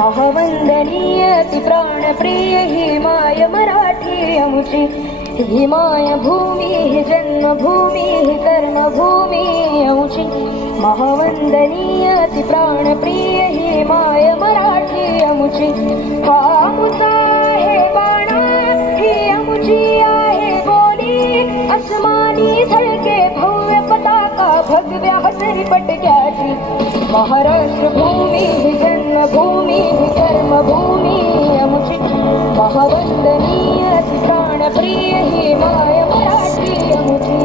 महावंदनीय ती प्राणप्रिय ही माय मराठी आमची, ही माय भूमी ही जन्मभूमी ही कर्मभूमी आमची। महावंदनीय ती प्राणप्रिय ही माय मराठी आमची। हा आमचा आहे बाणा ही आमची आहे बोली, अस्मानी झळके भव्य पताका भगव्या हसरी पटक्याची। महाराष्ट्र भूमी ही जन्मभूमी ही कर्मभूमी आमची। महावंदनीय ती प्राणप्रिय ही माय मराठी आमची।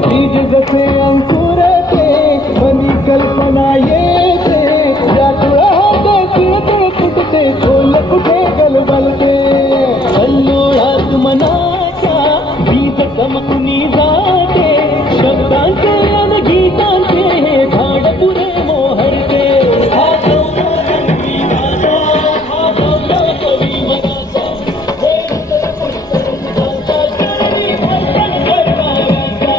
बीज जसे अंकुरते मनी कल्पना येते, यातुळात चिरते फुटते खोल कुठे गलबलते। कल्लोळात मनाच्या बीज चमकुनी जाते, शब्दांचे अन गीतांचे हे झाड पुरे मोहरते। हा गौरवी माझा, हा गौरवी मनाचा, हे उत्तर पुष्कळाचा चरणी भजन करणाऱ्याचा।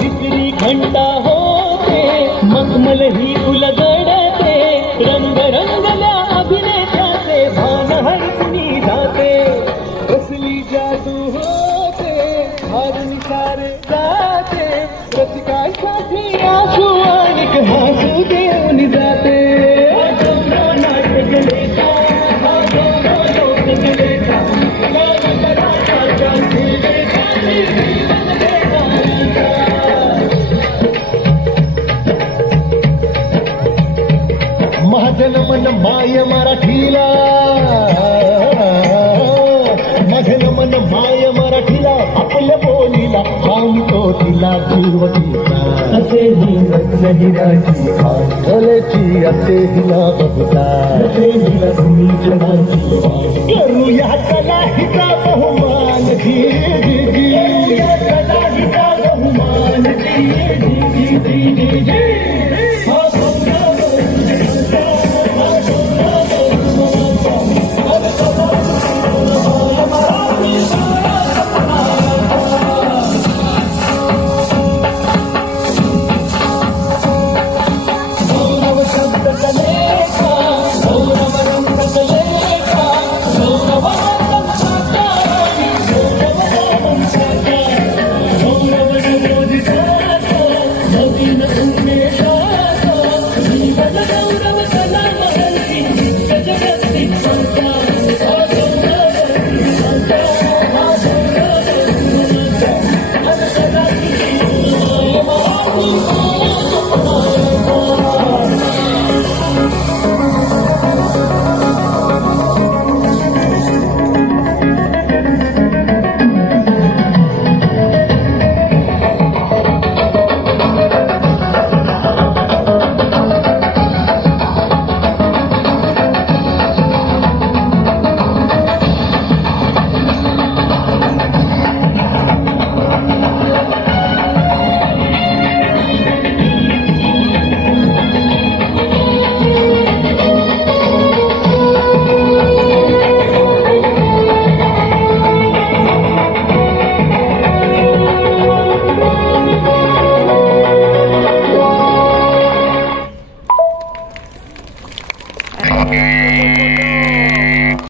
तिसरी घंटा होते मखमल ही उलगडते, रंग रंगल्या अभिनेत्याचे भान हरपुनी जाते। कसली जादू होते हारून सारे जाते, रसिकांसाठी आसू आणि हसू देऊन जाते। नाटक लेता हा लोक लेता, गावकऱ्याच्या सेवेसाठी जीवन देणाऱ्याचा। महाजनमन माय मराठीला, महाजनमन माय मराठीला, आपल्या बोलीला सांगतो तिला जीव तिला। असे ही राजी भलेची असे हिला बघता, असे हिला तुम्ही जनाची करूया कला हिचा बहुमान।